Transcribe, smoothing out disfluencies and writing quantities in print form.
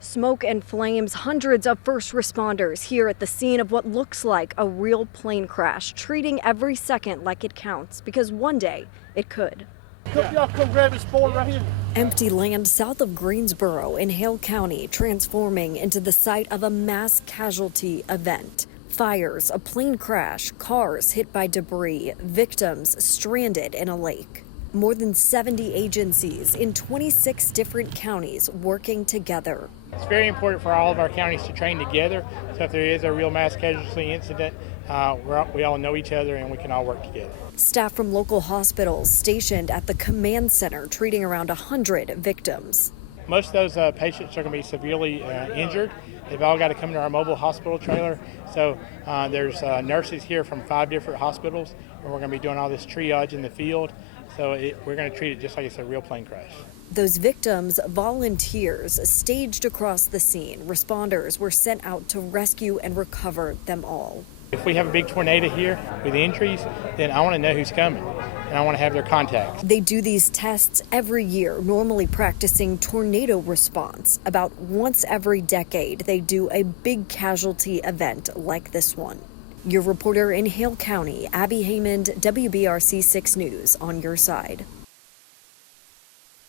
Smoke and flames, hundreds of first responders here at the scene of what looks like a real plane crash, treating every second like it counts because one day it could. Y'all come grab his board right here. Empty land south of Greensboro in Hale County transforming into the site of a mass casualty event. Fires, a plane crash, cars hit by debris, victims stranded in a lake. More than 70 agencies in 26 different counties working together. It's very important for all of our counties to train together, so if there is a real mass casualty incident, we all know each other and we can all work together. Staff from local hospitals stationed at the command center treating around 100 victims. Most of those patients are going to be severely injured. They've all got to come to our mobile hospital trailer. So there's nurses here from 5 different hospitals, and we're going to be doing all this triage in the field. So we're going to treat it just like it's a real plane crash. Those victims, volunteers, staged across the scene. Responders were sent out to rescue and recover them all. If we have a big tornado here with injuries, then I want to know who's coming, and I want to have their contacts. They do these tests every year, normally practicing tornado response. About once every decade, they do a big casualty event like this one. Your reporter in Hale County, Abby Haymond, WBRC 6 News, on your side.